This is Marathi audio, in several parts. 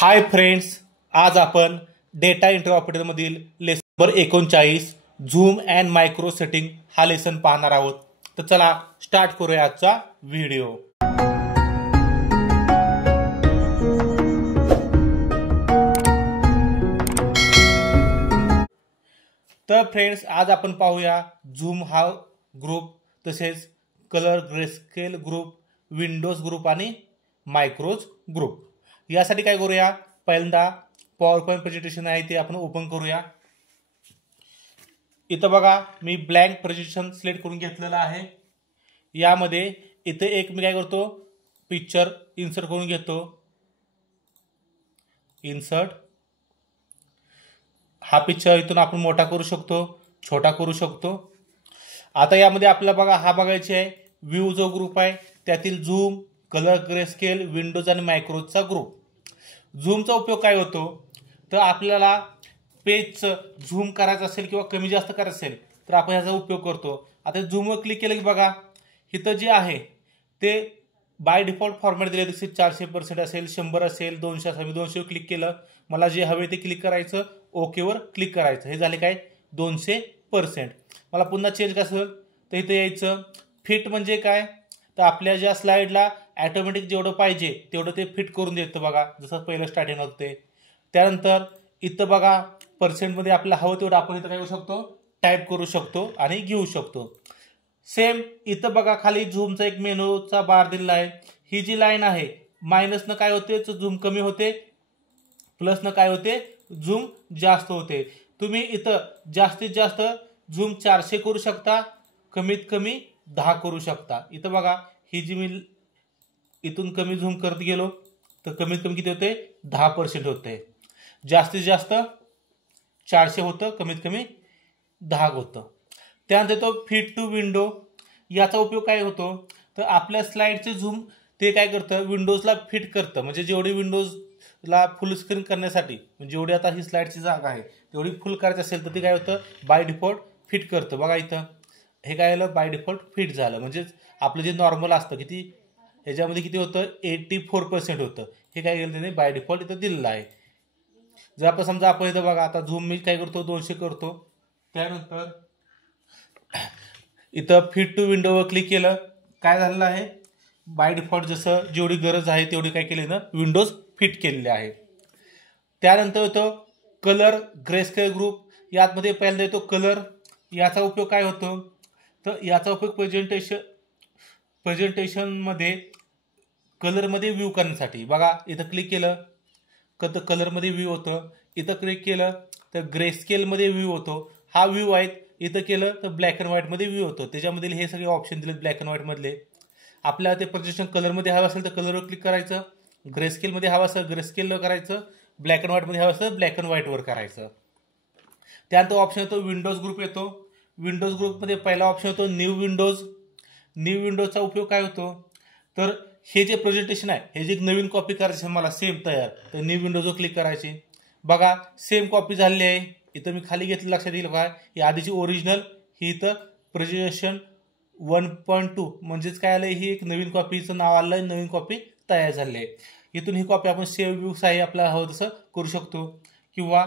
हाय फ्रेंड्स, आज आपण डेटा एंट्री ऑपरेटरमधील lesson number 39 zoom and micro setting हा लेसन पाहणार आहोत. तर चला स्टार्ट करूया आजचा व्हिडिओ. तर फ्रेंड्स, आज आपण पाहूया झूम हा ग्रुप, तसेच colour greyscale group, Windows group आणि मायक्रोज ग्रुप. यासाठी काय करूया, पहिल्यांदा पॉवर पॉईंट प्रेझेंटेशन आहे ते आपण ओपन करूया. इथं बघा, मी ब्लँक प्रेझेंटेशन सिलेक्ट करून घेतलेलं आहे. यामध्ये इथे एक मी काय करतो, पिक्चर इन्सर्ट करून घेतो. इन्सर्ट हा पिक्चर इथून आपण मोठा करू शकतो, छोटा करू शकतो. आता यामध्ये आपल्याला बघा हा बघायचे आहे व्ह्यू जो ग्रुप आहे त्यातील झूम, कलर ग्रेस्केल, विंडोज आणि मायक्रोजचा ग्रुप. झूमचा उपयोग काय होतो, तर आपल्याला पेजचं झूम करायचं असेल किंवा कमी जास्त करायचं असेल तर आपण ह्याचा उपयोग करतो. आता झूमवर क्लिक केलं की बघा इथं जे आहे ते बाय डिफॉल्ट फॉर्मॅट दिले, जसे 400% असेल, 100 असेल, 200 असेल. मी 200 क्लिक केलं, मला जे हवे ते क्लिक करायचं, ओकेवर क्लिक करायचं. हे झाले काय 200%. मला पुन्हा चेंज कसं तर इथं यायचं. फिट म्हणजे काय, तर आपल्या ज्या स्लाइडला ॲटोमॅटिक जेवढं पाहिजे तेवढं ते फिट करून देतं बघा, जसं पहिलं स्टार्टिंग होते. त्यानंतर इथं बघा पर्सेंटमध्ये आपल्याला हवं तेवढं आपण इथं काय करू शकतो, टाईप करू शकतो आणि घेऊ शकतो. सेम इथं बघा खाली झूमचा एक मेनूचा बार दिलेला आहे. ही जी लाईन आहे मायनसनं काय होते, झूम कमी होते, प्लसनं काय होते, झूम जास्त होते. तुम्ही इथं जास्तीत जास्त झूम 400 करू शकता, कमीत कमी 10 करू शकता. इथं बघा ही जी मी इथून कमी झूम करत गेलो तर कमीत कमी किती होते, 10% होते. जास्तीत जास्त 400 होतं, कमीत कमी 10 होतं. त्यानंतर तो फिट टू विंडो, याचा उपयोग काय होतो, तर आपल्या स्लाइडचे झूम ते काय करतं, विंडोजला फिट करतं. म्हणजे जेवढी विंडोजला फुल स्क्रीन करण्यासाठी, म्हणजे जेवढी आता ही स्लाइडची जागा आहे तेवढी फुल करायची असेल तर ते काय होतं, बाय डिफॉल्ट फिट करतं. बघा इथं हे काय झालं, बाय डिफॉल्ट फिट झालं. म्हणजेच आपलं जे नॉर्मल असतं किती, ह्याच्यामध्ये किती होतं, 84% होतं. हे काय केलं त्याने, बाय डिफॉल्ट इथं दिलेलं आहे. जर आपण समजा आपण इथं बघा आता झूम मी काय करतो, 200 करतो. त्यानंतर इथं फिट टू विंडोवर क्लिक केलं, काय झालेलं आहे, बाय डिफॉल्ट जसं जेवढी गरज आहे तेवढी काय केली ना, विंडोज फिट केलेले आहे. त्यानंतर येतो कलर ग्रेस्केल ग्रुप. यामध्ये पहिल्यांदा येतो कलर. याचा उपयोग काय होतो, तर याचा उपयोग प्रेझेंटेशनमध्ये कलरमध्ये व्ह्यू करण्यासाठी. बघा इथं क्लिक केलं तर कलरमध्ये व्ह्यू होतं, इथं क्लिक केलं तर ग्रेस्केलमध्ये व्ह्यू होतो. हा व्ह्यू आहे. इथं केलं तर ब्लॅक अँड व्हाईटमध्ये व्ह्यू होतो. त्याच्यामध्ये हे सगळे ऑप्शन दिलेत ब्लॅक अँड व्हाईटमधले. आपल्याला ते प्रेझेंटेशन कलरमध्ये हवं असेल तर कलरवर क्लिक करायचं, ग्रेस्केलमध्ये हवं असेल ग्रेस्केलवर करायचं, ब्लॅक अँड व्हाईटमध्ये हवं असेल ब्लॅक अँड व्हाईटवर करायचं. त्यानंतर ऑप्शन येतो विंडोज ग्रुप येतो. विंडोज ग्रुपमध्ये पहिला ऑप्शन येतो न्यू विंडोज. न्यू विंडोजचा उपयोग काय होतो, तर हे जे प्रेझेंटेशन आहे हे जे नवीन कॉपी करायची मला सेम तयार, तर न्यू विंडोजवर क्लिक करायची. बघा सेम कॉपी झालेली आहे. इथं मी खाली घेतलं, लक्षात येईल काय, ही आधीची ओरिजिनल, ही इथं प्रेझेंटेशन 1.2 म्हणजेच काय आलं, ही एक नवीन कॉपीचं नाव आलं, नवीन कॉपी तयार झाली आहे. इथून ही कॉपी आपण सेव्ह व्ह्यूज आहे आपल्याला हवं तसं करू शकतो, किंवा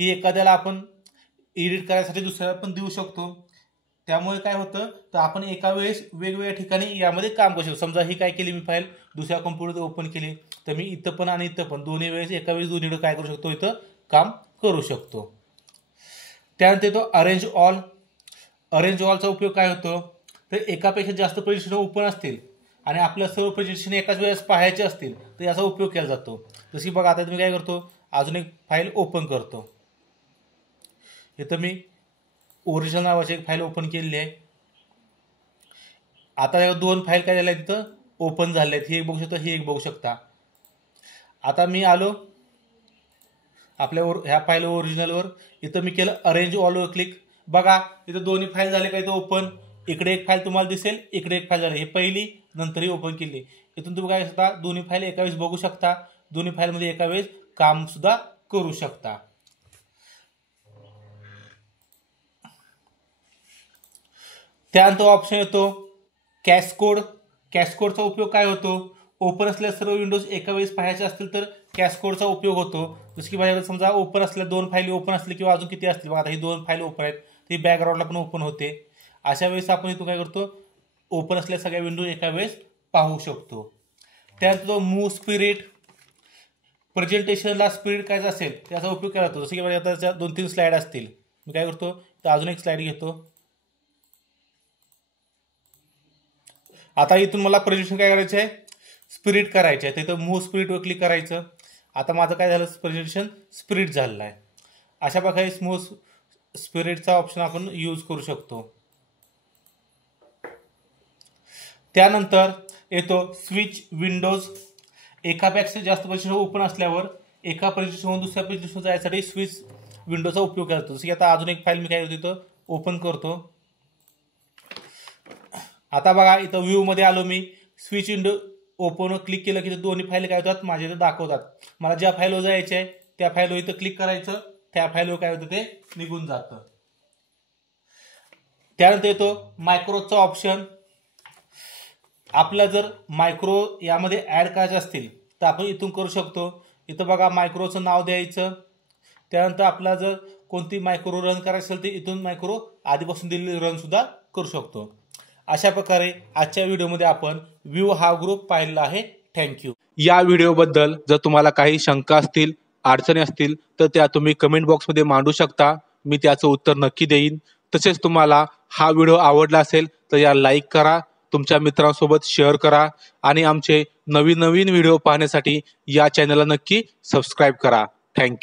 ही एखाद्याला आपण एडिट करायसाठी दुसऱ्याला पण देऊ शकतो. त्यामुळे काय होतं, तर आपण एका वेळेस वेगवेगळ्या ठिकाणी यामध्ये काम करू शकतो. समजा ही काय केली मी फाईल दुसऱ्या कॉम्प्युटरवर ओपन केली, तर मी इथं पण आणि इथं पण दोन्ही वेळेस एका वेळेस दोन्हीकडे काय करू शकतो, इथं काम करू शकतो. त्यानंतर येतो अरेंज ऑल. अरेंज ऑलचा उपयोग काय होतो, तर एकापेक्षा जास्त प्रेझेंटेशन ओपन असतील आणि आपल्या सर्व प्रेझेंटेशन एकाच वेळेस पाहायचे असतील तर याचा उपयोग केला जातो. जशी बघा आता मी काय करतो, अजून एक फाईल ओपन करतो. इथं मी ओरिजिनल नावाची एक फाईल ओपन केलेली आहे. आता या 2 फाईल काय झाल्या तिथं ओपन झाल्या आहेत. ही एक बघू शकता, ही एक बघू शकता. आता मी आलो आपल्या ह्या फाईल ओरिजिनलवर. इथं मी केलं अरेंज ऑलवर क्लिक. बघा इथं दोन्ही फाईल झाले का, इथं ओपन. इकडे एक फाईल तुम्हाला दिसेल, इकडे एक फाईल झाली. हे पहिली नंतरही ओपन केली. इथून तुम्ही काय शकता, दोन्ही फाईल एका वेळेस बघू शकता, दोन्ही फाईलमध्ये एका वेळेस काम सुद्धा करू शकता. त्यानंतर ऑप्शन येतो कॅस्कोड. कॅस्कोडचा उपयोग काय होतो, ओपन असलेल्या सर्व विंडोज एका वेळेस पाहायचे असतील तर कॅस्कोडचा उपयोग होतो. जसं की माझ्याकडे समजा ओपन असलेल्या 2 फाईली ओपन असतील किंवा अजून किती असतील बघा, आता ही 2 फाईल ओपन आहेत, ती बॅकग्राऊंडला पण ओपन होते. अशा वेळेस आपण इथून काय करतो, ओपन असलेल्या सगळ्या विंडो एका वेळेस पाहू शकतो. त्यानंतर मूव्ह स्पिरिट, प्रेझेंटेशनला स्पिरिट काय असेल त्याचा उपयोग केला जातो. जसं की माझ्या आता 2-3 स्लाईड असतील, मी काय करतो तर अजून एक स्लाईड घेतो. आता इथून मला प्रेझेंटेशन काय करायचं आहे, स्पिरिट करायचं आहे, तर इथं मूव्ह स्पिरिटवर क्लिक करायचं. आता माझं काय झालं, प्रेझेंटेशन स्पिरिट झालेलं आहे. अशा प्रकारे मूव्ह स्पिरिटचा ऑप्शन आपण यूज करू शकतो. त्यानंतर येतो स्विच विंडोज. एकापेक्षा जास्त प्रेझेंटेशन ओपन असल्यावर एका प्रेझेंटेशनवरून दुसऱ्या प्रेझेंटेशन जायसाठी स्विच विंडोचा उपयोग करतो. जसं की आता अजून एक फाईल मी काय करतो इथं ओपन करतो. आता बघा इथं व्ह्यू मध्ये आलो मी, स्विच विंडो ओपन क्लिक केलं की दोन्ही फाईल काय होतात माझ्या इथं दाखवतात. मला ज्या फाईलवर जायचे आहे त्या फाईलवर इथं क्लिक करायचं, त्या फाईलवर काय होतं ते निघून जातं. त्यानंतर येतो मायक्रोचा ऑप्शन. आपला जर मायक्रो यामध्ये ऍड करायचे असतील तर आपण इथून करू शकतो. इथं बघा मायक्रोचं नाव द्यायचं. त्यानंतर आपला जर कोणती मायक्रो रन करायची असेल तर इथून मायक्रो आधीपासून दिलेली रन सुद्धा करू शकतो. अशा प्रकारे आजच्या व्हिडिओमध्ये आपण व्ह्यू हा ग्रुप पाहिलेला आहे. थँक्यू. या व्हिडिओबद्दल जर तुम्हाला काही शंका असतील, अडचणी असतील तर त्या तुम्ही कमेंट बॉक्समध्ये मांडू शकता. मी त्याचं उत्तर नक्की देईन. तसेच तुम्हाला हा व्हिडिओ आवडला असेल तर या लाईक करा, तुमच्या मित्रांसोबत शेअर करा आणि आमचे नवीन नवीन व्हिडिओ पाहण्यासाठी या चॅनलला नक्की सबस्क्राईब करा. थँक्यू.